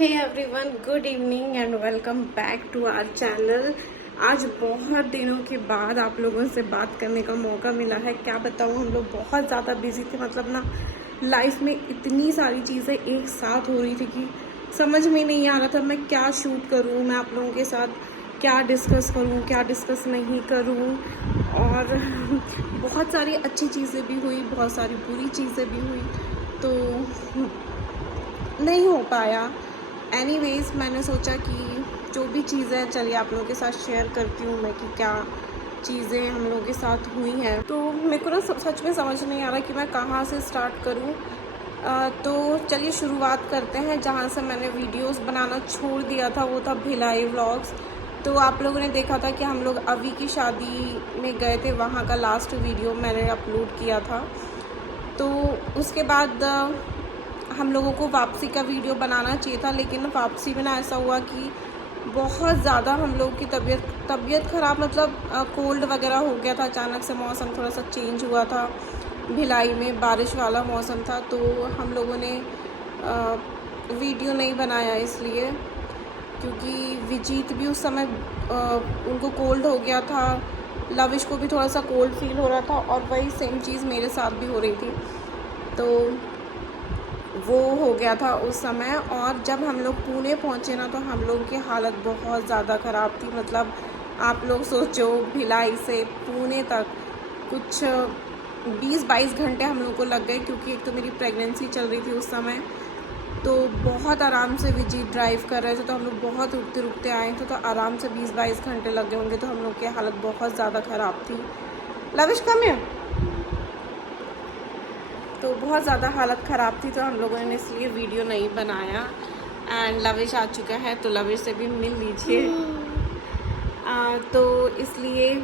Hey everyone, good evening and welcome back to our channel. आज बहुत दिनों के बाद आप लोगों से बात करने का मौका मिला है। क्या बताऊँ, हम लोग बहुत ज़्यादा बिजी थे। मतलब ना, लाइफ में इतनी सारी चीज़ें एक साथ हो रही थी कि समझ में नहीं आ रहा था मैं क्या शूट करूँ, मैं आप लोगों के साथ क्या डिस्कस करूँ, क्या डिस्कस नहीं करूँ। और बहुत सारी अच्छी चीज़ें भी हुई, बहुत सारी बुरी चीज़ें भी हुई, तो नहीं हो पाया। एनीवेज़, मैंने सोचा कि जो भी चीज़ें चलिए आप लोगों के साथ शेयर करती हूँ मैं कि क्या चीज़ें हम लोगों के साथ हुई हैं। तो मेरे को ना सच में समझ नहीं आ रहा कि मैं कहाँ से स्टार्ट करूँ। तो चलिए शुरुआत करते हैं। जहाँ से मैंने वीडियोस बनाना छोड़ दिया था वो था भिलाई व्लॉग्स। तो आप लोगों ने देखा था कि हम लोग अवी की शादी में गए थे, वहाँ का लास्ट वीडियो मैंने अपलोड किया था। तो उसके बाद हम लोगों को वापसी का वीडियो बनाना चाहिए था, लेकिन वापसी में ना ऐसा हुआ कि बहुत ज़्यादा हम लोग की तबीयत ख़राब, मतलब कोल्ड वगैरह हो गया था। अचानक से मौसम थोड़ा सा चेंज हुआ था, भिलाई में बारिश वाला मौसम था, तो हम लोगों ने वीडियो नहीं बनाया इसलिए, क्योंकि विजीत भी उस समय उनको कोल्ड हो गया था, लविश को भी थोड़ा सा कोल्ड फील हो रहा था, और वही सेम चीज़ मेरे साथ भी हो रही थी। तो वो हो गया था उस समय। और जब हम लोग पुणे पहुँचे ना, तो हम लोगों की हालत बहुत ज़्यादा ख़राब थी। मतलब आप लोग सोचो, भिलाई से पुणे तक कुछ 20-22 घंटे हम लोग को लग गए, क्योंकि एक तो मेरी प्रेगनेंसी चल रही थी उस समय। तो बहुत आराम से विजीत ड्राइव कर रहे थे, तो हम लोग बहुत रुकते रुकते आए थे, तो आराम से 20-22 घंटे लग गए होंगे। तो हम लोग की हालत बहुत ज़्यादा ख़राब थी। लविश कम है, तो बहुत ज़्यादा हालत ख़राब थी, तो हम लोगों ने इसलिए वीडियो नहीं बनाया। एंड लविश आ चुका है, तो लविश से भी मिल लीजिए। तो इसलिए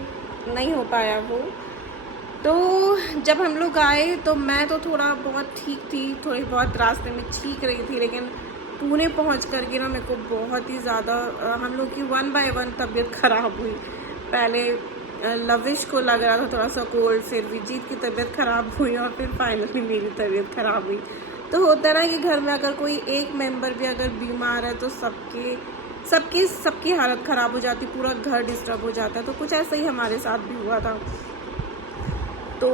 नहीं हो पाया वो। तो जब हम लोग आए तो मैं तो थोड़ा बहुत ठीक थी, थोड़ी बहुत रास्ते में ठीक रही थी, लेकिन पुणे पहुंच कर के ना मेरे को बहुत ही ज़्यादा हम लोग की 1 बाय 1 तबीयत ख़राब हुई। पहले लविश को लग रहा था थोड़ा सा कोल्ड, फिर विजीत की तबीयत ख़राब हुई, और फिर फाइनली मेरी तबीयत ख़राब हुई। तो होता है ना कि घर में अगर कोई एक मेंबर भी अगर बीमार है तो सबकी हालत ख़राब हो जाती, पूरा घर डिस्टर्ब हो जाता है। तो कुछ ऐसा ही हमारे साथ भी हुआ था। तो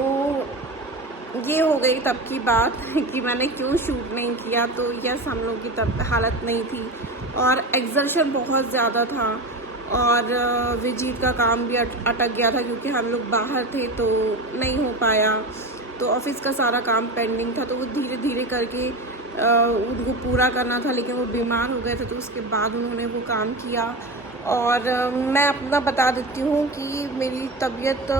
ये हो गई तब की बात कि मैंने क्यों शूट नहीं किया। तो यस, हम लोग की तब हालत नहीं थी, और एग्जर्शन बहुत ज़्यादा था, और विजीत का काम भी अटक गया था, क्योंकि हम लोग बाहर थे तो नहीं हो पाया। तो ऑफिस का सारा काम पेंडिंग था, तो वो धीरे धीरे करके उनको पूरा करना था, लेकिन वो बीमार हो गए थे, तो उसके बाद उन्होंने वो काम किया। और मैं अपना बता देती हूँ कि मेरी तबीयत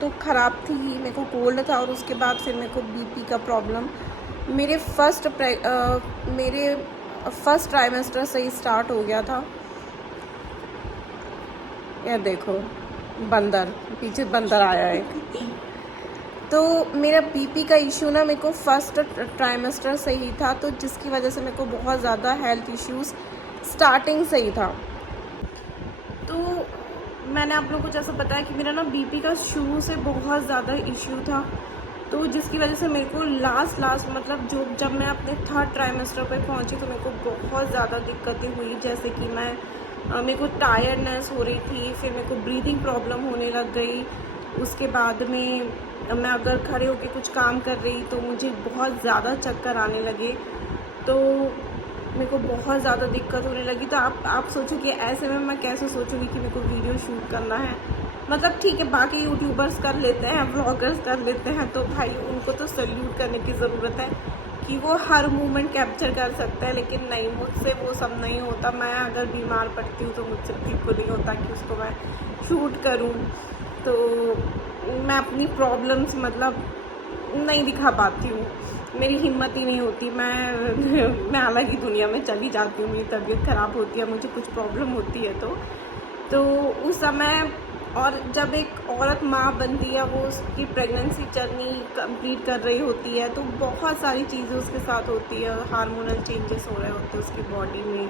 तो ख़राब थी ही, मेरे को कोल्ड था, और उसके बाद फिर मेरे को बीपी का प्रॉब्लम मेरे फर्स्ट ट्राइमेस्टर से ही स्टार्ट हो गया था। यह देखो, बंदर पीछे बंदर आया है। तो मेरा बीपी का इशू ना मेरे को फर्स्ट ट्राइमेस्टर से ही था, तो जिसकी वजह से मेरे को बहुत ज़्यादा हेल्थ इश्यूज़ स्टार्टिंग से ही था। तो मैंने आप लोगों को जैसा बताया कि मेरा ना बीपी का शुरू से बहुत ज़्यादा इश्यू था, तो जिसकी वजह से मेरे को लास्ट मतलब जब मैं अपने 3rd ट्राइमेस्टर पे पहुंची, तो मेरे को बहुत ज़्यादा दिक्कतें हुई। जैसे कि मेरे को टायर्डनेस हो रही थी, फिर मेरे को ब्रीदिंग प्रॉब्लम होने लग गई। उसके बाद में मैं अगर खड़े होकर कुछ काम कर रही तो मुझे बहुत ज़्यादा चक्कर आने लगे, तो मेरे को बहुत ज़्यादा दिक्कत होने लगी। तो आप सोचो कि ऐसे में मैं कैसे सोचूंगी कि मेरे को वीडियो शूट करना है। मतलब ठीक है, बाकी यूट्यूबर्स कर लेते हैं, व्लॉगर्स कर लेते हैं, तो भाई उनको तो सल्यूट करने की ज़रूरत है कि वो हर मोमेंट कैप्चर कर सकते हैं, लेकिन नहीं, मुझसे वो सब नहीं होता। मैं अगर बीमार पड़ती हूँ तो मुझसे बिल्कुल नहीं होता कि उसको मैं शूट करूँ। तो मैं अपनी प्रॉब्लम्स मतलब नहीं दिखा पाती हूँ, मेरी हिम्मत ही नहीं होती। मैं अलग ही दुनिया में चली जाती हूँ। मेरी तबीयत ख़राब होती है, मुझे कुछ प्रॉब्लम होती है तो उस समय, और जब एक औरत माँ बनती है, वो उसकी प्रेगनेंसी जर्नी कंप्लीट कर रही होती है, तो बहुत सारी चीज़ें उसके साथ होती है, हार्मोनल चेंजेस हो रहे होते हैं उसकी बॉडी में,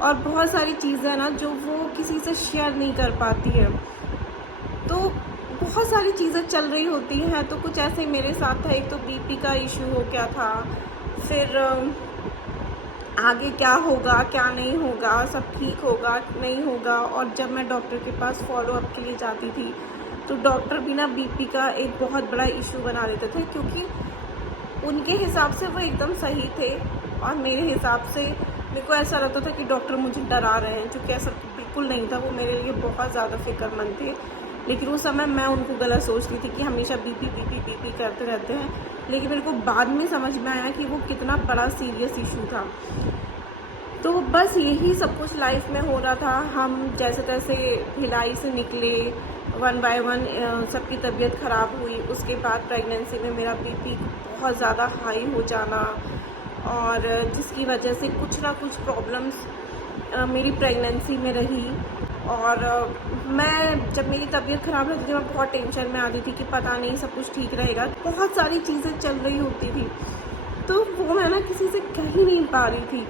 और बहुत सारी चीज़ें ना जो वो किसी से शेयर नहीं कर पाती है। तो बहुत सारी चीज़ें चल रही होती हैं। तो कुछ ऐसे ही मेरे साथ था। एक तो बीपी का इशू हो गया था, फिर आगे क्या होगा क्या नहीं होगा, सब ठीक होगा नहीं होगा। और जब मैं डॉक्टर के पास फॉलो अप के लिए जाती थी तो डॉक्टर भी ना बीपी का एक बहुत बड़ा इशू बना देते थे, क्योंकि उनके हिसाब से वो एकदम सही थे और मेरे हिसाब से मेरे को ऐसा लगता था कि डॉक्टर मुझे डरा रहे हैं, क्योंकि ऐसा बिल्कुल नहीं था। वो मेरे लिए बहुत ज़्यादा फ़िक्रमंद थे, लेकिन उस समय मैं उनको गलत सोचती थी कि हमेशा बीपी बीपी बीपी करते रहते हैं। लेकिन मेरे को बाद में समझ में आया कि वो कितना बड़ा सीरियस इशू था। तो बस यही सब कुछ लाइफ में हो रहा था। हम जैसे तैसे भिलाई से निकले, 1 बाय 1 सबकी तबीयत ख़राब हुई। उसके बाद प्रेगनेंसी में मेरा बीपी बहुत ज़्यादा हाई हो जाना, और जिसकी वजह से कुछ ना कुछ प्रॉब्लम्स मेरी प्रेगनेंसी में रही। और मैं जब मेरी तबीयत ख़राब रहती थी, मैं बहुत टेंशन में आती थी कि पता नहीं सब कुछ ठीक रहेगा। बहुत सारी चीज़ें चल रही होती थी, तो वो मैं ना किसी से कह ही नहीं पा रही थी।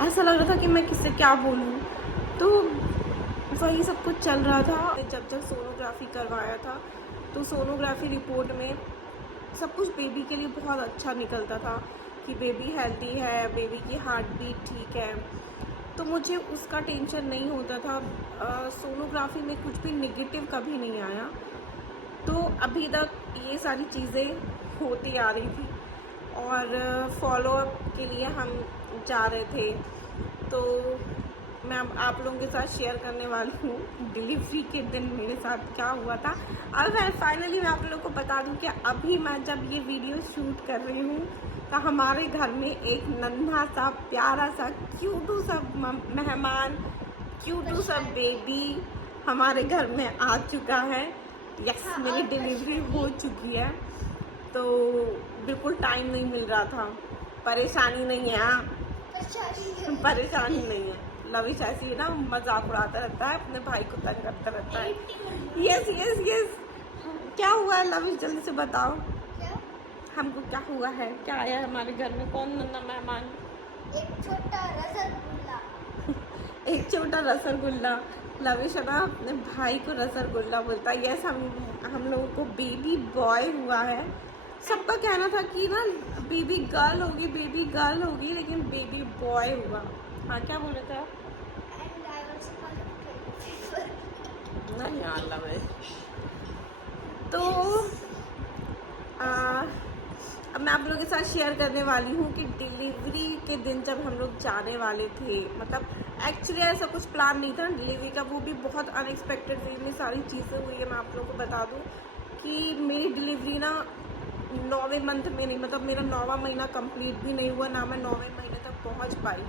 ऐसा लग रहा था कि मैं किससे क्या बोलूँ। तो वही सब कुछ चल रहा था। जब सोनोग्राफी करवाया था तो सोनोग्राफी रिपोर्ट में सब कुछ बेबी के लिए बहुत अच्छा निकलता था कि बेबी हेल्दी है, बेबी की हार्ट बीट ठीक है। तो मुझे उसका टेंशन नहीं होता था। सोनोग्राफी में कुछ भी नेगेटिव कभी नहीं आया। तो अभी तक ये सारी चीज़ें होती आ रही थी, और फॉलो अप के लिए हम जा रहे थे। तो मैं अब आप लोगों के साथ शेयर करने वाली हूँ डिलीवरी के दिन मेरे साथ क्या हुआ था। अब फाइनली मैं आप लोगों को बता दूँ कि अभी मैं जब ये वीडियो शूट कर रही हूँ तो हमारे घर में एक नन्हा सा प्यारा सा क्यूटू सा मेहमान, क्यूटू सा बेबी हमारे घर में आ चुका है। यस, मेरी डिलीवरी हो चुकी है। तो बिल्कुल टाइम नहीं मिल रहा था। परेशानी नहीं है, परेशानी नहीं है। लविश ऐसी है ना, मजाक उड़ाता रहता है, अपने भाई को तंग करता रहता है। Yes yes yes. क्या हुआ है लविश, जल्दी से बताओ हमको क्या हुआ है, क्या आया है हमारे घर में, कौन नन्हा मेहमान? एक छोटा रसगुल्ला। एक छोटा रसगुल्ला। लविश है ना अपने भाई को रसगुल्ला बोलता है। यस, हम लोगों को बेबी बॉय हुआ है। सबका कहना था कि ना बेबी गर्ल होगी, बेबी गर्ल होगी, लेकिन बेबी बॉय हुआ। हाँ, क्या बोल रहे थे आप? नहीं यार लविश। तो अब मैं आप लोगों के साथ शेयर करने वाली हूँ कि डिलीवरी के दिन जब हम लोग जाने वाले थे, मतलब एक्चुअली ऐसा कुछ प्लान नहीं था डिलीवरी का, वो भी बहुत अनएक्सपेक्टेड वे में सारी चीज़ें हुई है। मैं आप लोगों को बता दूँ कि मेरी डिलीवरी ना 9वें मंथ में नहीं, मतलब मेरा 9वां महीना कंप्लीट भी नहीं हुआ, ना मैं 9वें महीने तक पहुँच पाई।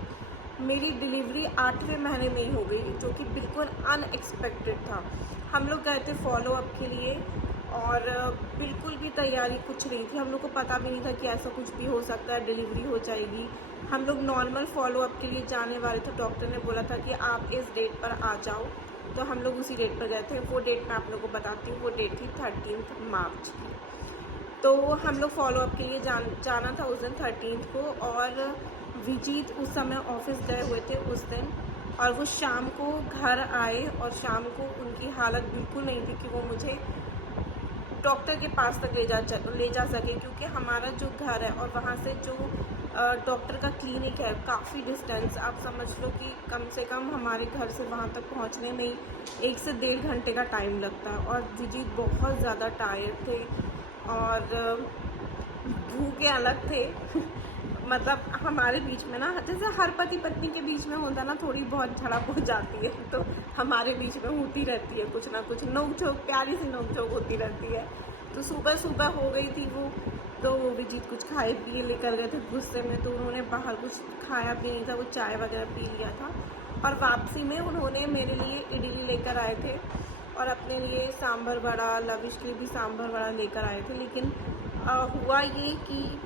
मेरी डिलीवरी 8वें महीने में ही हो गई, जो कि बिल्कुल अनएक्सपेक्टेड था। हम लोग गए थे फॉलो अप के लिए, और बिल्कुल भी तैयारी कुछ नहीं थी। हम लोग को पता भी नहीं था कि ऐसा कुछ भी हो सकता है, डिलीवरी हो जाएगी। हम लोग नॉर्मल फॉलो अप के लिए जाने वाले थे। डॉक्टर ने बोला था कि आप इस डेट पर आ जाओ, तो हम लोग उसी डेट पर गए थे। वो डेट मैं आप लोगों को बताती हूँ। वो डेट थी 13 मार्च की। तो हम लोग फॉलो अप के लिए जाना था उस दिन 13 को, और विजीत उस समय ऑफिस गए हुए थे उस दिन, और वो शाम को घर आए, और शाम को उनकी हालत बिल्कुल नहीं थी कि वो मुझे डॉक्टर के पास तक ले जा सके, क्योंकि हमारा जो घर है और वहाँ से जो डॉक्टर का क्लिनिक है काफ़ी डिस्टेंस। आप समझ लो कि कम से कम हमारे घर से वहाँ तक पहुँचने में ही 1 से 1.5 घंटे का टाइम लगता है। और विजीत बहुत ज़्यादा टायर्ड थे और भूखे अलग थे। मतलब हमारे बीच में ना, जैसे हर पति पत्नी के बीच में होता ना, थोड़ी बहुत झड़प हो जाती है, तो हमारे बीच में होती रहती है कुछ ना कुछ नोक झोंक, प्यारी सी नोक झोंक होती रहती है। तो सुबह सुबह हो गई थी वो, तो विजीत कुछ खाए पिए लेकर गए थे गुस्से में, तो उन्होंने बाहर कुछ खाया भी नहीं था, वो चाय वगैरह पी लिया था। और वापसी में उन्होंने मेरे लिए इडली लेकर आए थे, और अपने लिए सांभर वड़ा, लविश के लिए भी सांभर वड़ा लेकर आए थे। लेकिन हुआ ये कि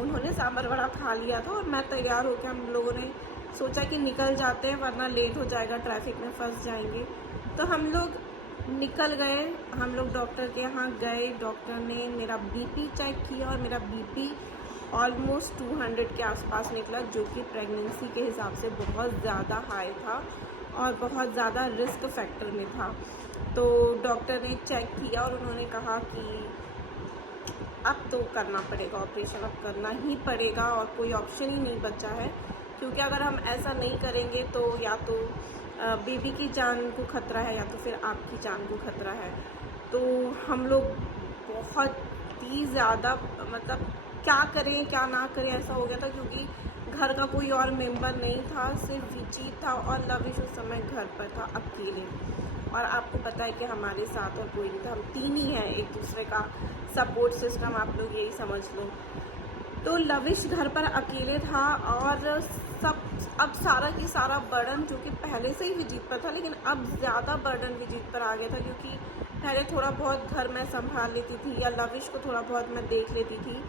उन्होंने सांभर वड़ा खा लिया था, और मैं तैयार होकर, हम लोगों ने सोचा कि निकल जाते हैं वरना लेट हो जाएगा, ट्रैफिक में फंस जाएंगे। तो हम लोग निकल गए। हम लोग डॉक्टर के यहाँ गए। डॉक्टर ने मेरा बीपी चेक किया, और मेरा बीपी ऑलमोस्ट 200 के आसपास निकला, जो कि प्रेगनेंसी के हिसाब से बहुत ज़्यादा हाई था और बहुत ज़्यादा रिस्क फैक्टर में था। तो डॉक्टर ने चेक किया और उन्होंने कहा कि अब तो करना पड़ेगा ऑपरेशन, अब करना ही पड़ेगा और कोई ऑप्शन ही नहीं बचा है, क्योंकि अगर हम ऐसा नहीं करेंगे तो या तो बेबी की जान को खतरा है या तो फिर आपकी जान को खतरा है। तो हम लोग बहुत ही ज़्यादा मतलब क्या करें क्या ना करें ऐसा हो गया था, क्योंकि घर का कोई और मेंबर नहीं था, सिर्फ विजीत था और लविश उस समय घर पर था अकेले। और आपको पता है कि हमारे साथ और कोई नहीं था, हम तीन ही हैं, एक दूसरे का सपोर्ट सिस्टम आप लोग यही समझ लो। तो लविश घर पर अकेले था और सब अब सारा की सारा बर्डन जो कि पहले से ही विजीत पर था, लेकिन अब ज़्यादा बर्डन विजीत पर आ गया था, क्योंकि पहले थोड़ा बहुत घर मैं संभाल लेती थी या लविश को थोड़ा बहुत मैं देख लेती थी,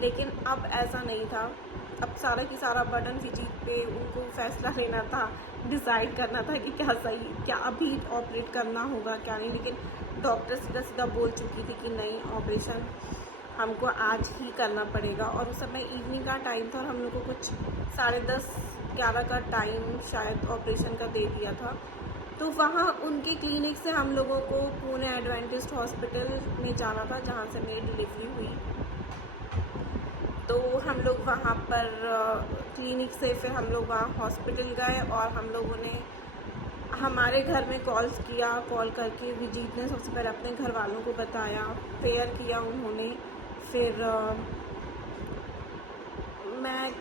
लेकिन अब ऐसा नहीं था। अब सारा की सारा बर्डन विजीत पे, उनको फैसला लेना था, डिसाइड करना था कि क्या सही, क्या अभी ऑपरेट करना होगा क्या नहीं। लेकिन डॉक्टर सीधा सीधा बोल चुकी थी कि नहीं, ऑपरेशन हमको आज ही करना पड़ेगा। और उस समय इवनिंग का टाइम था और हम लोग को कुछ 10:30-11 का टाइम शायद ऑपरेशन का दे दिया था। तो वहाँ उनके क्लिनिक से हम लोगों को पुणे एडवेंटिस्ट हॉस्पिटल में जाना था, जहाँ से मेरी डिलीवरी हुई। तो हम लोग वहाँ पर क्लिनिक से फिर हम लोग वहाँ हॉस्पिटल गए और हम लोगों ने हमारे घर में कॉल्स किया। कॉल करके विजीत ने सबसे पहले अपने घर वालों को बताया, प्रेयर किया उन्होंने। फिर मैं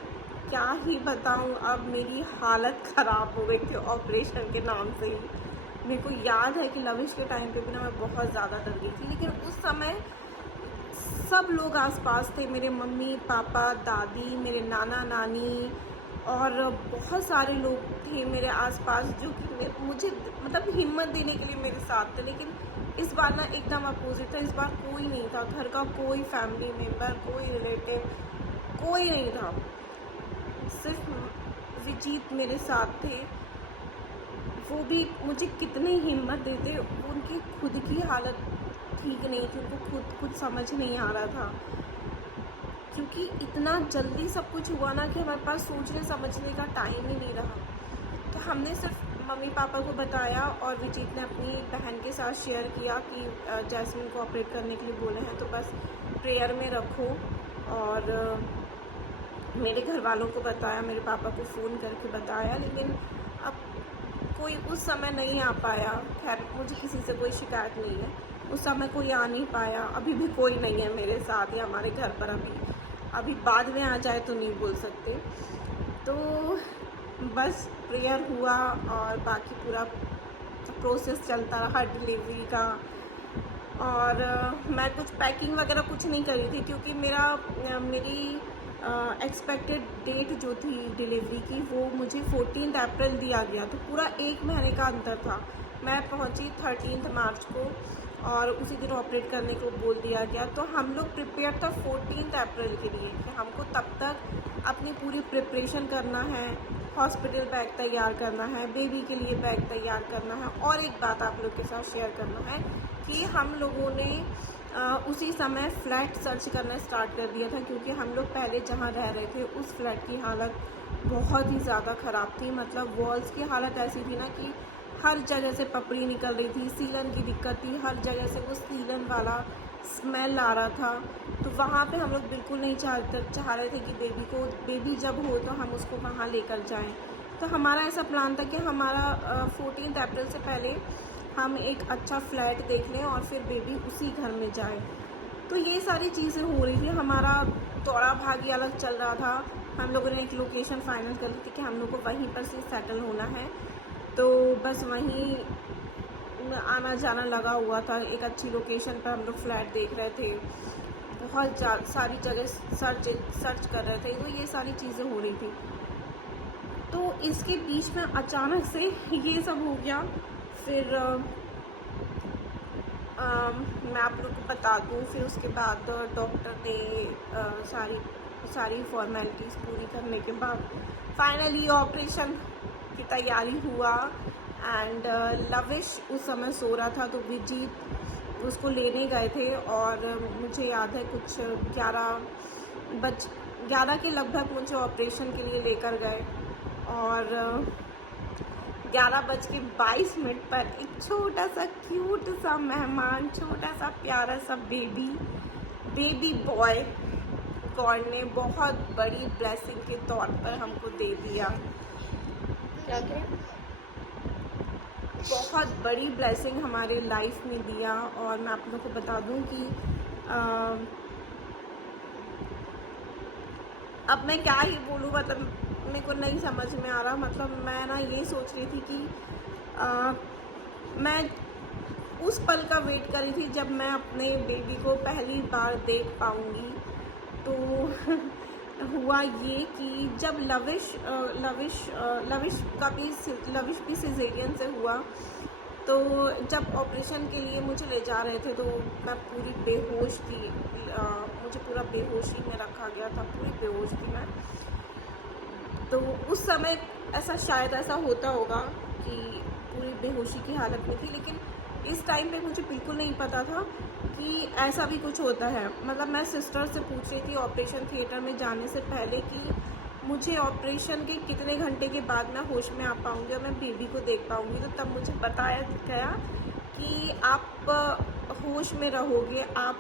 क्या ही बताऊं, अब मेरी हालत ख़राब हो गई थी ऑपरेशन के नाम से ही। मेरे को याद है कि लविश के टाइम पे भी ना मैं बहुत ज़्यादा डर गई थी, लेकिन उस समय सब लोग आसपास थे, मेरे मम्मी पापा दादी, मेरे नाना नानी और बहुत सारे लोग थे मेरे आसपास जो कि मुझे मतलब हिम्मत देने के लिए मेरे साथ थे। लेकिन इस बार ना एकदम अपोजिट था, इस बार कोई नहीं था, घर का कोई फैमिली मेम्बर, कोई रिलेटिव, कोई नहीं था, सिर्फ विजीत मेरे साथ थे। वो भी मुझे कितनी हिम्मत देते, उनकी खुद की हालत ठीक नहीं थी, उनको खुद कुछ समझ नहीं आ रहा था, क्योंकि इतना जल्दी सब कुछ हुआ ना कि हमारे पास सोचने समझने का टाइम ही नहीं रहा। तो हमने सिर्फ मम्मी पापा को बताया और विजीत ने अपनी बहन के साथ शेयर किया कि जैस्मिन को ऑपरेट करने के लिए बोले हैं, तो बस प्रेयर में रखो। और मेरे घर वालों को बताया, मेरे पापा को फ़ोन करके बताया, लेकिन अब कोई उस समय नहीं आ पाया। खैर मुझे किसी से कोई शिकायत नहीं है, उस समय कोई आ नहीं पाया, अभी भी कोई नहीं है मेरे साथ या हमारे घर पर। अभी बाद में आ जाए तो नहीं बोल सकते। तो बस प्रेयर हुआ और बाकी पूरा प्रोसेस चलता रहा डिलीवरी का। और मैं कुछ पैकिंग वगैरह कुछ नहीं करी थी, क्योंकि मेरी एक्सपेक्टेड डेट जो थी डिलीवरी की वो मुझे 14 अप्रैल दिया गया, तो पूरा 1 महीने का अंतर था। मैं पहुंची 13 मार्च को और उसी दिन ऑपरेट करने को बोल दिया गया। तो हम लोग प्रिपेयर था 14 अप्रैल के लिए कि हमको तब तक अपनी पूरी प्रिपरेशन करना है, हॉस्पिटल बैग तैयार करना है, बेबी के लिए बैग तैयार करना है। और एक बात आप लोग के साथ शेयर करना है कि हम लोगों ने उसी समय फ्लैट सर्च करना स्टार्ट कर दिया था, क्योंकि हम लोग पहले जहाँ रह रहे थे उस फ्लैट की हालत बहुत ही ज़्यादा ख़राब थी। मतलब वॉल्स की हालत ऐसी थी ना कि हर जगह से पपड़ी निकल रही थी, सीलन की दिक्कत थी, हर जगह से वो सीलन वाला स्मेल आ रहा था। तो वहाँ पे हम लोग बिल्कुल नहीं चाह रहे थे कि बेबी जब हो तो हम उसको वहाँ लेकर जाएं। तो हमारा ऐसा प्लान था कि हमारा 14 अप्रैल से पहले हम एक अच्छा फ्लैट देख लें और फिर बेबी उसी घर में जाए। तो ये सारी चीज़ें हो रही थी, हमारा दौड़ा भागी अलग चल रहा था। हम लोगों ने एक लोकेशन फाइनल कर ली थी कि हम लोग को वहीं पर से सेटल होना है, तो बस वहीं आना जाना लगा हुआ था। एक अच्छी लोकेशन पर हम लोग फ्लैट देख रहे थे, बहुत सारी जगह सर्च कर रहे थे, तो ये सारी चीज़ें हो रही थी। तो इसके बीच में अचानक से ये सब हो गया। फिर मैं आप लोग को बता दूँ, फिर उसके बाद डॉक्टर ने सारी फॉर्मेलिटीज़ पूरी करने के बाद फाइनली ऑपरेशन की तैयारी हुआ। एंड लविश उस समय सो रहा था, तो विजीत उसको लेने गए थे और मुझे याद है कुछ 11 के लगभग मुझे ऑपरेशन के लिए लेकर गए। और 11:22 पर एक छोटा सा क्यूट सा मेहमान, छोटा सा प्यारा सा बेबी बेबी बॉय गॉड ने बहुत बड़ी ब्लेसिंग के तौर पर हमको दे दिया। क्या क्या बहुत बड़ी ब्लेसिंग हमारे लाइफ में दिया। और मैं आप लोगों को बता दूं कि अब मैं क्या ही बोलूँ, मतलब मेरे को नहीं समझ में आ रहा। मतलब मैं ना ये सोच रही थी कि मैं उस पल का वेट कर रही थी जब मैं अपने बेबी को पहली बार देख पाऊँगी। तो हुआ ये कि जब लविश भी सिजेरियन से हुआ, तो जब ऑपरेशन के लिए मुझे ले जा रहे थे तो मैं पूरी बेहोश थी। मुझे पूरा बेहोशी में रखा गया था, पूरी बेहोश थी मैं। तो उस समय शायद ऐसा होता होगा कि पूरी बेहोशी की हालत में थी, लेकिन इस टाइम पे मुझे बिल्कुल नहीं पता था कि ऐसा भी कुछ होता है। मतलब मैं सिस्टर से पूछ रही थी ऑपरेशन थिएटर में जाने से पहले कि मुझे ऑपरेशन के कितने घंटे के बाद मैं होश में आ पाऊँगी और मैं बेबी को देख पाऊँगी। तो तब मुझे बताया गया कि आप होश में रहोगे, आप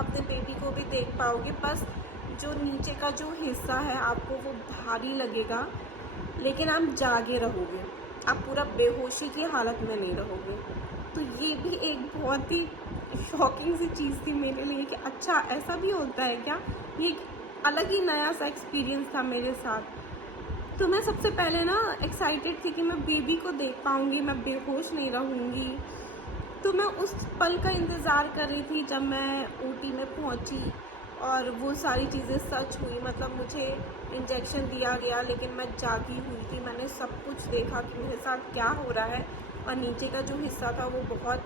अपने बेबी को भी देख पाओगे, बस जो नीचे का जो हिस्सा है आपको वो भारी लगेगा, लेकिन आप जागे रहोगे, आप पूरा बेहोशी की हालत में नहीं रहोगे। तो ये भी एक बहुत ही शॉकिंग सी चीज़ थी मेरे लिए कि अच्छा ऐसा भी होता है क्या। ये एक अलग ही नया सा एक्सपीरियंस था मेरे साथ। तो मैं सबसे पहले ना एक्साइटेड थी कि मैं बेबी को देख पाऊँगी, मैं बेहोश नहीं रहूँगी। तो मैं उस पल का इंतज़ार कर रही थी जब मैं ओटी में पहुँची और वो सारी चीज़ें सच हुई। मतलब मुझे इंजेक्शन दिया गया, लेकिन मैं जागी हुई थी, मैंने सब कुछ देखा कि मेरे साथ क्या हो रहा है। और नीचे का जो हिस्सा था वो बहुत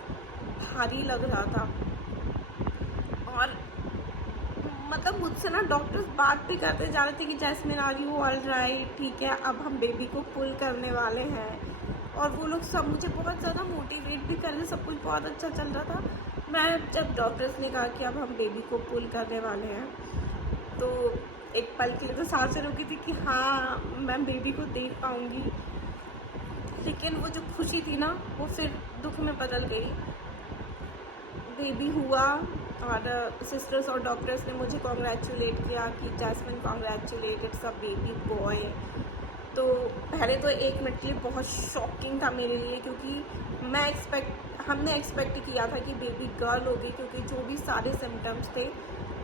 भारी लग रहा था। और मतलब मुझसे ना डॉक्टर्स बात भी करते जा रहे थे कि Jasmine are you all right, ठीक है, अब हम बेबी को पुल करने वाले हैं। और वो लोग सब मुझे बहुत ज़्यादा मोटिवेट भी कर रहे, सब कुछ बहुत अच्छा चल रहा था। मैं जब डॉक्टर्स ने कहा कि अब हम बेबी को पुल करने वाले हैं, तो एक पल के लिए तो सांसें रुकी थी कि हाँ मैं बेबी को देख पाऊँगी। लेकिन वो जो खुशी थी ना वो फिर दुख में बदल गई। बेबी हुआ और सिस्टर्स और डॉक्टर्स ने मुझे कॉन्ग्रेचुलेट किया कि Jasmine congratulate, it's a baby boy. तो पहले तो 1 मिनट के लिए बहुत शॉकिंग था मेरे लिए, क्योंकि हमने एक्सपेक्ट किया था कि बेबी गर्ल होगी, क्योंकि जो भी सारे सिम्टम्स थे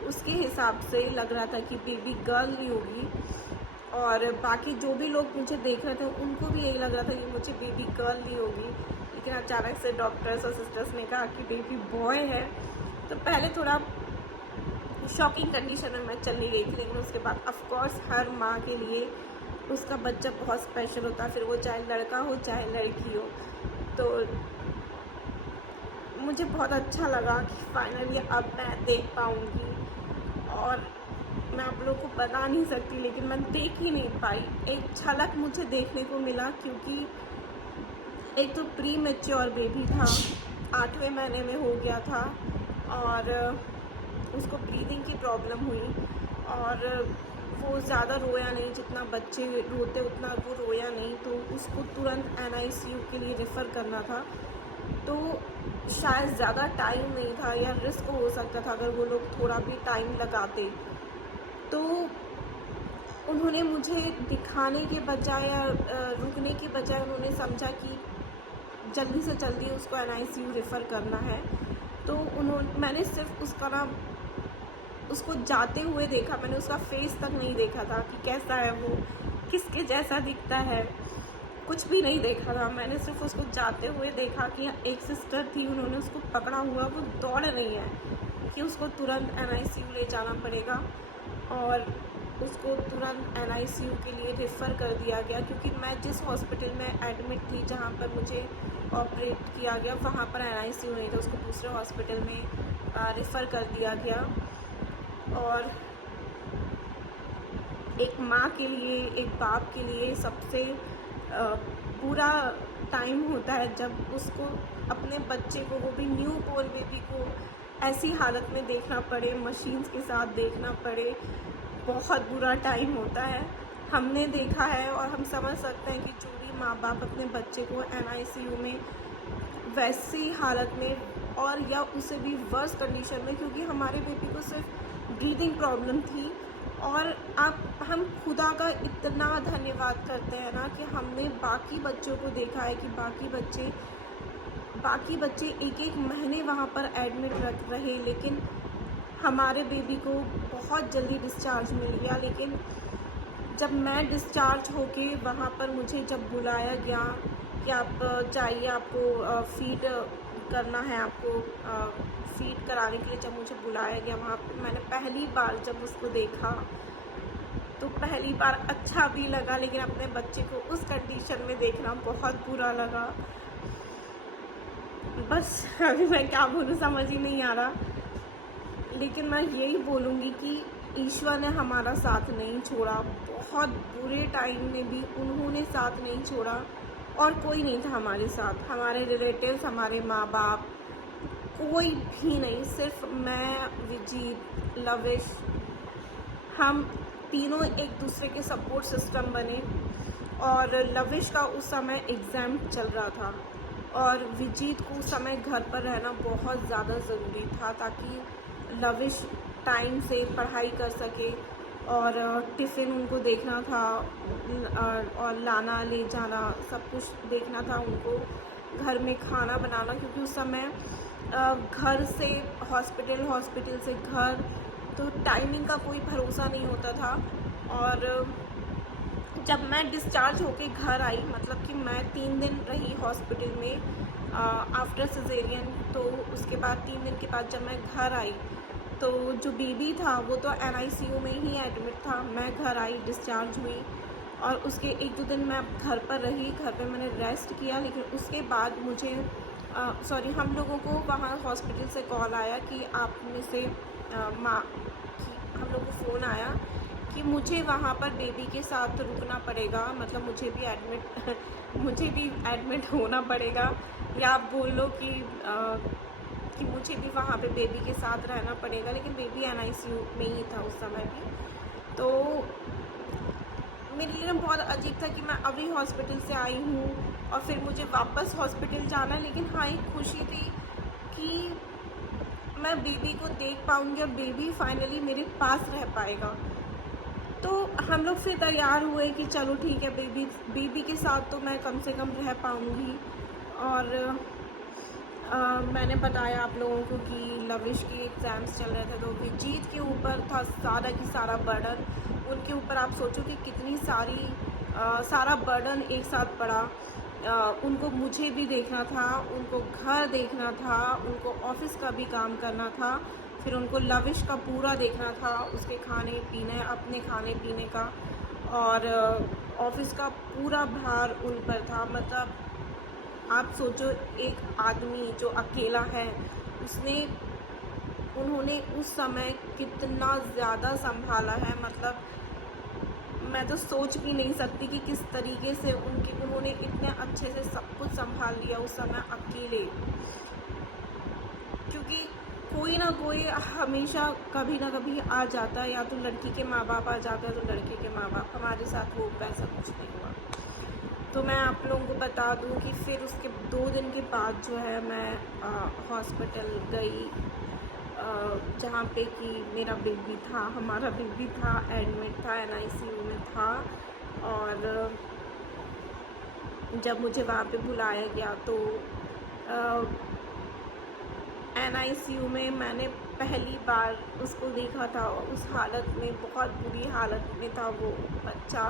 उसके हिसाब से लग रहा था कि बेबी गर्ल ही होगी। और बाकी जो भी लोग मुझे देख रहे थे उनको भी यही लग रहा था कि मुझे बेबी गर्ल ही होगी। लेकिन अचानक से डॉक्टर्स और सिस्टर्स ने कहा कि बेबी बॉय है। तो पहले थोड़ा शॉकिंग कंडीशन में मैं चली गई थी, लेकिन उसके बाद ऑफ कोर्स हर माँ के लिए उसका बच्चा बहुत स्पेशल होता है, फिर वो चाहे लड़का हो चाहे लड़की हो। तो मुझे बहुत अच्छा लगा कि फाइनली अब मैं देख पाऊँगी। और मैं आप लोगों को बता नहीं सकती, लेकिन मैं देख ही नहीं पाई। एक झलक मुझे देखने को मिला, क्योंकि एक तो प्री मैच्योर बेबी था, 8वें महीने में हो गया था और उसको ब्रीदिंग की प्रॉब्लम हुई। और वो ज़्यादा रोया नहीं, जितना बच्चे रोते उतना वो रोया नहीं। तो उसको तुरंत NICU के लिए रेफ़र करना था। तो शायद ज़्यादा टाइम नहीं था या रिस्क हो सकता था अगर वो लोग थोड़ा भी टाइम लगाते। तो उन्होंने मुझे दिखाने के बजाय या रुकने के बजाय उन्होंने समझा कि जल्दी से जल्दी उसको NICU रेफ़र करना है। तो मैंने सिर्फ उसको जाते हुए देखा, मैंने उसका फेस तक नहीं देखा था कि कैसा है वो, किसके जैसा दिखता है, कुछ भी नहीं देखा था। मैंने सिर्फ उसको जाते हुए देखा कि एक सिस्टर थी, उन्होंने उसको पकड़ा हुआ, वो दौड़ रही है कि उसको तुरंत NICU ले जाना पड़ेगा। और उसको तुरंत NICU के लिए रेफ़र कर दिया गया, क्योंकि मैं जिस हॉस्पिटल में एडमिट थी जहाँ पर मुझे ऑपरेट किया गया वहाँ पर NICU नहीं था, उसको दूसरे हॉस्पिटल में रेफ़र कर दिया गया। और एक माँ के लिए, एक बाप के लिए सबसे बुरा टाइम होता है जब उसको अपने बच्चे को, वो भी न्यू बॉर्न बेबी को ऐसी हालत में देखना पड़े, मशीन्स के साथ देखना पड़े। बहुत बुरा टाइम होता है, हमने देखा है। और हम समझ सकते हैं कि जो भी माँ बाप अपने बच्चे को NICU में वैसी हालत में और या उससे भी वर्स कंडीशन में, क्योंकि हमारे बेबी को सिर्फ ब्रीदिंग प्रॉब्लम थी। और हम खुदा का इतना धन्यवाद करते हैं ना कि हमने बाकी बच्चों को देखा है कि बाकी बच्चे एक एक महीने वहाँ पर एडमिट रहे, लेकिन हमारे बेबी को बहुत जल्दी डिस्चार्ज मिल गया। लेकिन जब मैं डिस्चार्ज होके वहाँ पर मुझे जब बुलाया गया कि आप जाइए, आपको फीड करना है, आपको फीड कराने के लिए जब मुझे बुलाया गया वहाँ पर, मैंने पहली बार जब उसको देखा तो पहली बार अच्छा भी लगा, लेकिन अपने बच्चे को उस कंडीशन में देखना बहुत बुरा लगा। बस अभी मैं क्या बोलूँ समझ ही नहीं आ रहा। लेकिन मैं यही बोलूँगी कि ईश्वर ने हमारा साथ नहीं छोड़ा, बहुत बुरे टाइम में भी उन्होंने साथ नहीं छोड़ा, और कोई नहीं था हमारे साथ, हमारे रिलेटिव्स, हमारे माँ बाप, कोई भी नहीं, सिर्फ मैं, विजीत, लविश, हम तीनों एक दूसरे के सपोर्ट सिस्टम बने। और लविश का उस समय एग्ज़ाम चल रहा था और विजीत को उस समय घर पर रहना बहुत ज़्यादा ज़रूरी था, ताकि लविश टाइम से पढ़ाई कर सके, और टिफ़िन उनको देखना था, और लाना ले जाना सब कुछ देखना था उनको, घर में खाना बनाना, क्योंकि उस समय घर से हॉस्पिटल से घर, तो टाइमिंग का कोई भरोसा नहीं होता था। और जब मैं डिस्चार्ज होके घर आई, मतलब कि मैं 3 दिन रही हॉस्पिटल में आफ्टर सिजेरियन, तो उसके बाद 3 दिन के बाद जब मैं घर आई तो जो बेबी था वो तो NICU में ही एडमिट था। मैं घर आई, डिस्चार्ज हुई, और उसके 1-2 दिन मैं घर पर रही, घर पे मैंने रेस्ट किया। लेकिन उसके बाद मुझे हम लोगों को वहाँ हॉस्पिटल से कॉल आया कि आप में से हम लोग को फ़ोन आया कि मुझे वहाँ पर बेबी के साथ रुकना पड़ेगा, मतलब मुझे भी एडमिट होना पड़ेगा, या आप बोल लो कि मुझे भी वहाँ पे बेबी के साथ रहना पड़ेगा। लेकिन बेबी NICU में ही था उस समय भी। तो मेरे लिए बहुत अजीब था कि मैं अभी हॉस्पिटल से आई हूँ और फिर मुझे वापस हॉस्पिटल जाना है। लेकिन हाँ, एक खुशी थी कि मैं बेबी को देख पाऊँगी और बेबी फाइनली मेरे पास रह पाएगा। तो हम लोग फिर तैयार हुए कि चलो ठीक है, बेबी के साथ तो मैं कम से कम रह पाऊँगी। और मैंने बताया आप लोगों को कि लविश के एग्ज़ाम्स चल रहे थे, तो विजीत के ऊपर था सारा की सारा बर्डन। उनके ऊपर आप सोचो कि कितनी सारा बर्डन एक साथ पड़ा। उनको मुझे भी देखना था, उनको घर देखना था, उनको ऑफिस का भी काम करना था, फिर उनको लविश का पूरा देखना था, उसके खाने पीने, अपने खाने पीने का, और ऑफिस का पूरा भार उन पर था। मतलब आप सोचो, एक आदमी जो अकेला है, उन्होंने उस समय कितना ज़्यादा संभाला है। मतलब मैं तो सोच भी नहीं सकती कि किस तरीके से उन्होंने इतने अच्छे से सब कुछ संभाल लिया उस समय अकेले। क्योंकि कोई ना कोई हमेशा कभी ना कभी आ जाता है, या तो लड़की के माँ बाप आ जाते हैं तो लड़के के माँ बाप। हमारे साथ वो वैसा कुछ नहीं हुआ। तो मैं आप लोगों को बता दूं कि फिर उसके 2 दिन के बाद जो है मैं हॉस्पिटल गई, जहाँ पे कि मेरा बेबी था, हमारा बेबी था, एडमिट था, NICU में था। और जब मुझे वहाँ पे बुलाया गया तो NICU में मैंने पहली बार उसको देखा था, उस हालत में, बहुत बुरी हालत में था वो बच्चा।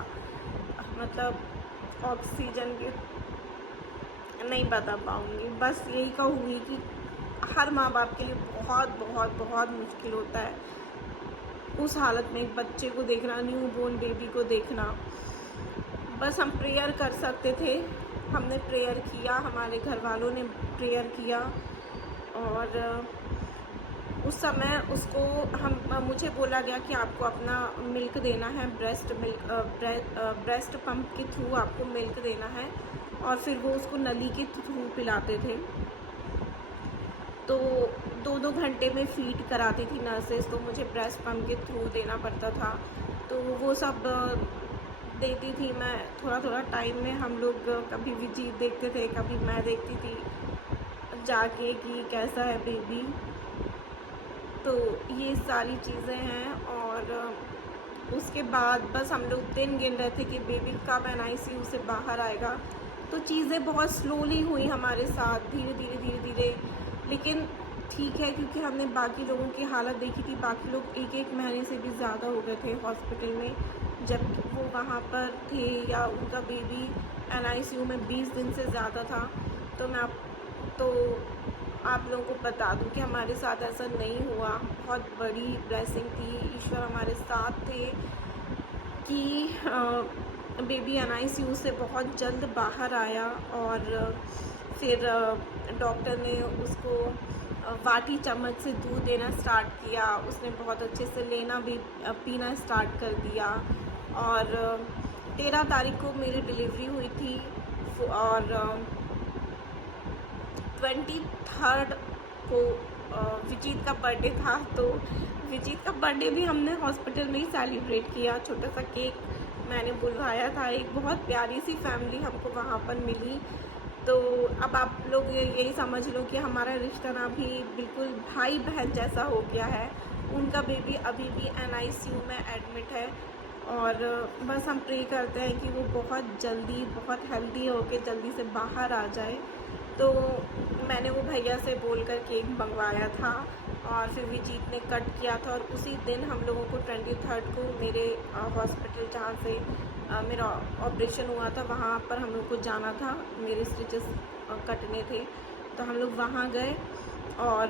मतलब ऑक्सीजन के नहीं बता पाऊँगी, बस यही कहूँगी कि हर माँ बाप के लिए बहुत बहुत बहुत मुश्किल होता है उस हालत में एक बच्चे को देखना, न्यू बोर्न बेबी को देखना। बस हम प्रेयर कर सकते थे, हमने प्रेयर किया, हमारे घर वालों ने प्रेयर किया। और उस समय उसको मुझे बोला गया कि आपको अपना मिल्क देना है, ब्रेस्ट पंप के थ्रू आपको मिल्क देना है, और फिर वो उसको नली के थ्रू पिलाते थे। तो 2-2 घंटे में फीड कराती थी नर्सेज, तो मुझे ब्रेस्ट पंप के थ्रू देना पड़ता था। तो वो सब देती थी मैं थोड़ा टाइम में। हम लोग कभी विजीत देखते थे, कभी मैं देखती थी। जाके कि कैसा है बेबी। तो ये सारी चीज़ें हैं। और उसके बाद बस हम लोग दिन गिन रहे थे कि बेबी कब NICU से बाहर आएगा। तो चीज़ें बहुत स्लोली हुई हमारे साथ, धीरे धीरे। लेकिन ठीक है, क्योंकि हमने बाकी लोगों की हालत देखी थी। बाकी लोग एक महीने से भी ज़्यादा हो गए थे हॉस्पिटल में, जब वो वहाँ पर थे, या उनका बेबी NICU में 20 दिन से ज़्यादा था। तो आप लोगों को बता दूं कि हमारे साथ ऐसा नहीं हुआ। बहुत बड़ी ब्लेसिंग थी, ईश्वर हमारे साथ थे कि बेबी NICU से बहुत जल्द बाहर आया। और फिर डॉक्टर ने उसको वाटी चम्मच से दूध देना स्टार्ट किया। उसने बहुत अच्छे से पीना स्टार्ट कर दिया। और 13 तारीख को मेरी डिलीवरी हुई थी, और 23rd को विजीत का बर्थडे था। तो विजीत का बर्थडे भी हमने हॉस्पिटल में ही सेलिब्रेट किया। छोटा सा केक मैंने बुलवाया था। एक बहुत प्यारी सी फैमिली हमको वहाँ पर मिली। तो अब आप लोग यही समझ लो कि हमारा रिश्ता ना भी बिल्कुल भाई बहन जैसा हो गया है। उनका बेबी अभी भी NICU में एडमिट है, और बस हम प्रे करते हैं कि वो बहुत जल्दी, बहुत हेल्दी होके जल्दी से बाहर आ जाए। तो मैंने वो भैया से बोलकर केक मंगवाया था, और फिर विजीत ने कट किया था। और उसी दिन हम लोगों को 23rd को मेरे हॉस्पिटल जहाँ से मेरा ऑपरेशन हुआ था, वहाँ पर हम लोग को जाना था। मेरे स्टिचेस कटने थे, तो हम लोग वहाँ गए। और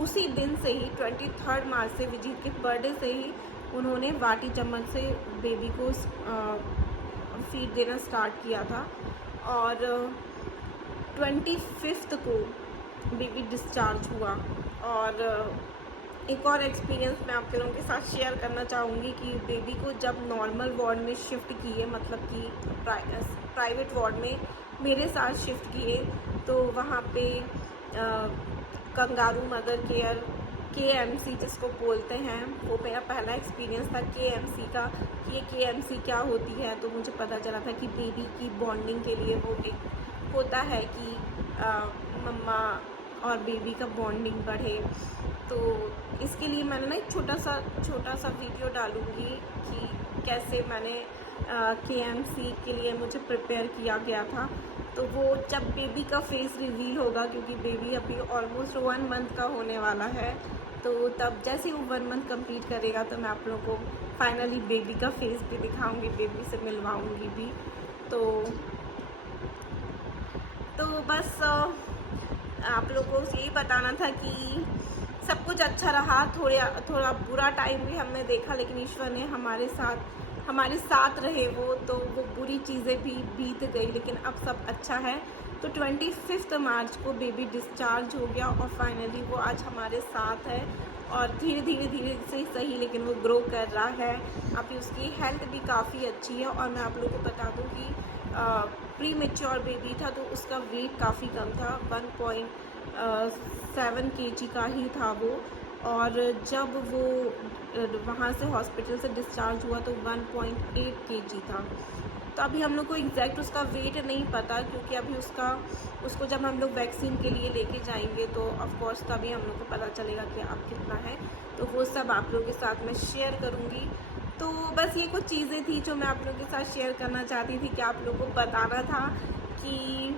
उसी दिन से ही 23rd मार्च से, विजीत के बर्थडे से ही, उन्होंने वाटी चम्मच से बेबी को फीड देना स्टार्ट किया था। और 25th को बेबी डिस्चार्ज हुआ। और एक और एक्सपीरियंस मैं आपके लोगों के साथ शेयर करना चाहूँगी कि बेबी को जब नॉर्मल वार्ड में शिफ्ट किए, मतलब कि प्राइवेट वार्ड में मेरे साथ शिफ्ट किए, तो वहाँ पे कंगारू मदर केयर, KMC जिसको बोलते हैं, वो मेरा पहला एक्सपीरियंस था KMC का, कि ये KMC क्या होती है। तो मुझे पता चला था कि बेबी की बॉन्डिंग के लिए वो एक होता है कि मम्मा और बेबी का बॉन्डिंग बढ़े। तो इसके लिए मैंने ना एक छोटा सा वीडियो डालूँगी कि कैसे मैंने KMC के लिए मुझे प्रिपेयर किया गया था। तो वो जब बेबी का फेस रिवील होगा, क्योंकि बेबी अभी ऑलमोस्ट 1 मंथ का होने वाला है, तो तब जैसे वो 1 मंथ कंप्लीट करेगा, तो मैं आप लोगों को फाइनली बेबी का फेस भी दिखाऊंगी, बेबी से मिलवाऊंगी भी। तो बस आप लोगों को यही बताना था कि सब कुछ अच्छा रहा। थोड़ा बुरा टाइम भी हमने देखा, लेकिन ईश्वर ने हमारे साथ रहे वो, तो वो बुरी चीज़ें भी बीत गई, लेकिन अब सब अच्छा है। तो 25 मार्च को बेबी डिस्चार्ज हो गया, और फाइनली वो आज हमारे साथ है। और धीरे से सही, लेकिन वो ग्रो कर रहा है। अभी उसकी हेल्थ भी काफ़ी अच्छी है। और मैं आप लोगों को बता दूं कि प्री मेच्योर बेबी था, तो उसका वेट काफ़ी कम था, 1.7 kg का ही था वो। और जब वो वहाँ से हॉस्पिटल से डिस्चार्ज हुआ तो 1.8 kg था। तो अभी हम लोग को एग्जैक्ट उसका वेट नहीं पता, क्योंकि अभी उसको जब हम लोग वैक्सीन के लिए लेके जाएंगे, तो ऑफ कोर्स तभी हम लोग को पता चलेगा कि अब कितना है। तो वो सब आप लोगों के साथ मैं शेयर करूँगी। तो बस ये कुछ चीज़ें थी जो मैं आप लोगों के साथ शेयर करना चाहती थी, कि आप लोगों को बताना था कि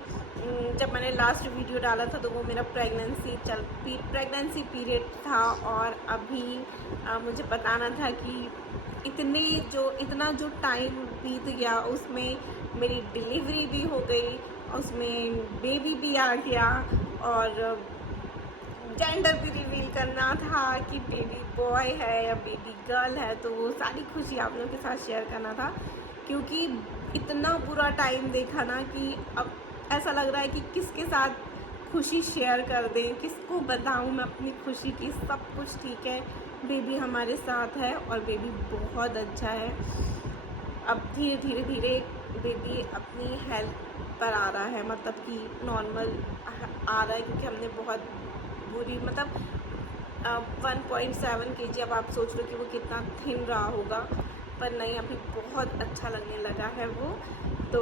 जब मैंने लास्ट वीडियो डाला था, तो वो मेरा प्रेगनेंसी पीरियड था। और अभी मुझे बताना था कि इतना जो टाइम बीत गया, उसमें मेरी डिलीवरी भी हो गई, उसमें बेबी भी आ गया, और जेंडर भी रिवील करना था कि बेबी बॉय है या बेबी गर्ल है। तो वो सारी खुशी आप लोगों के साथ शेयर करना था, क्योंकि इतना बुरा टाइम देखा ना कि अब ऐसा लग रहा है कि किसके साथ खुशी शेयर कर दें, किसको बताऊं मैं अपनी खुशी की। सब कुछ ठीक है, बेबी हमारे साथ है, और बेबी बहुत अच्छा है। अब धीरे बेबी अपनी हेल्थ पर आ रहा है, मतलब कि नॉर्मल आ रहा है, क्योंकि हमने बहुत बुरी, मतलब 1.7 kg। अब आप सोच लो कि वो कितना थिन रहा होगा, पर नहीं, अभी बहुत अच्छा लगने लगा है वो। तो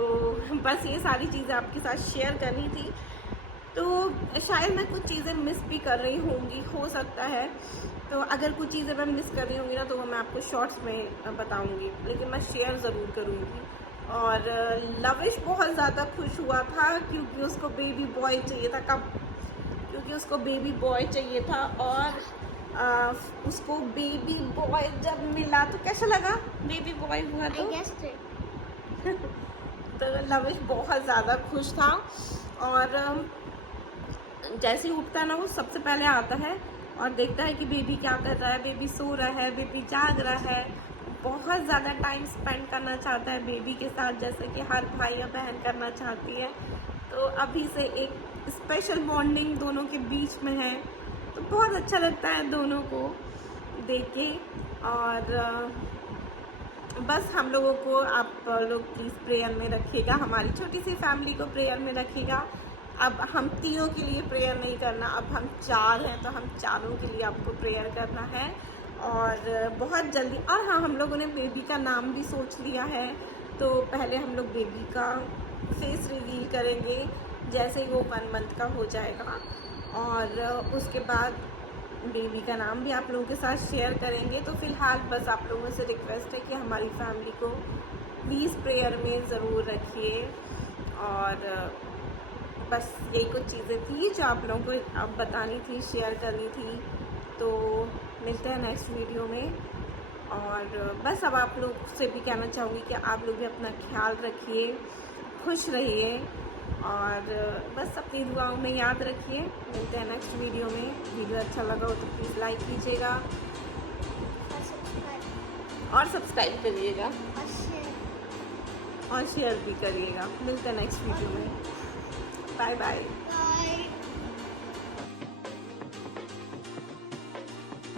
बस ये सारी चीज़ें आपके साथ शेयर करनी थी। तो शायद मैं कुछ चीज़ें मिस भी कर रही होंगी, हो सकता है। तो अगर कुछ चीज़ें मैं मिस कर रही होंगी ना, तो वो मैं आपको शॉर्ट्स में बताऊंगी, लेकिन मैं शेयर ज़रूर करूँगी। और लविश बहुत ज़्यादा खुश हुआ था क्योंकि उसको बेबी बॉय चाहिए था। कब? क्योंकि उसको बेबी बॉय चाहिए था, और उसको बेबी बॉय जब मिला तो कैसा लगा? बेबी बॉय हुआ I तो guessed it. तो लविश बहुत ज़्यादा खुश था। और जैसे ही उठता है ना, वो सबसे पहले आता है और देखता है कि बेबी क्या कर रहा है, बेबी सो रहा है, बेबी जाग रहा है। बहुत ज़्यादा टाइम स्पेंड करना चाहता है बेबी के साथ, जैसे कि हर भाई या बहन करना चाहती है। तो अभी से एक स्पेशल बॉन्डिंग दोनों के बीच में है, तो बहुत अच्छा लगता है दोनों को देख के। और बस हम लोगों को आप लोग प्लीज़ प्रेयर में रखिएगा, हमारी छोटी सी फैमिली को प्रेयर में रखिएगा। अब हम तीनों के लिए प्रेयर नहीं करना, अब हम 4 हैं, तो हम चारों के लिए आपको प्रेयर करना है। और बहुत जल्दी, और हाँ, हम लोगों ने बेबी का नाम भी सोच लिया है। तो पहले हम लोग बेबी का फेस रिवील करेंगे जैसे ही वो 1 मंथ का हो जाएगा, और उसके बाद बेबी का नाम भी आप लोगों के साथ शेयर करेंगे। तो फ़िलहाल बस आप लोगों से रिक्वेस्ट है कि हमारी फैमिली को प्लीज़ प्रेयर में ज़रूर रखिए। और बस यही कुछ चीज़ें थी जो आप लोगों को अब बतानी थी, शेयर करनी थी। तो मिलते हैं नेक्स्ट वीडियो में। और बस अब आप लोग से भी कहना चाहूँगी कि आप लोग भी अपना ख्याल रखिए, खुश रहिए, और बस अपनी दुआओं में याद रखिए। मिलते हैं नेक्स्ट वीडियो में। वीडियो अच्छा लगा हो तो प्लीज़ लाइक कीजिएगा और subscribe और सब्सक्राइब करिएगा और share. और शेयर भी करिएगा। मिलते हैं नेक्स्ट वीडियो में। Bye bye.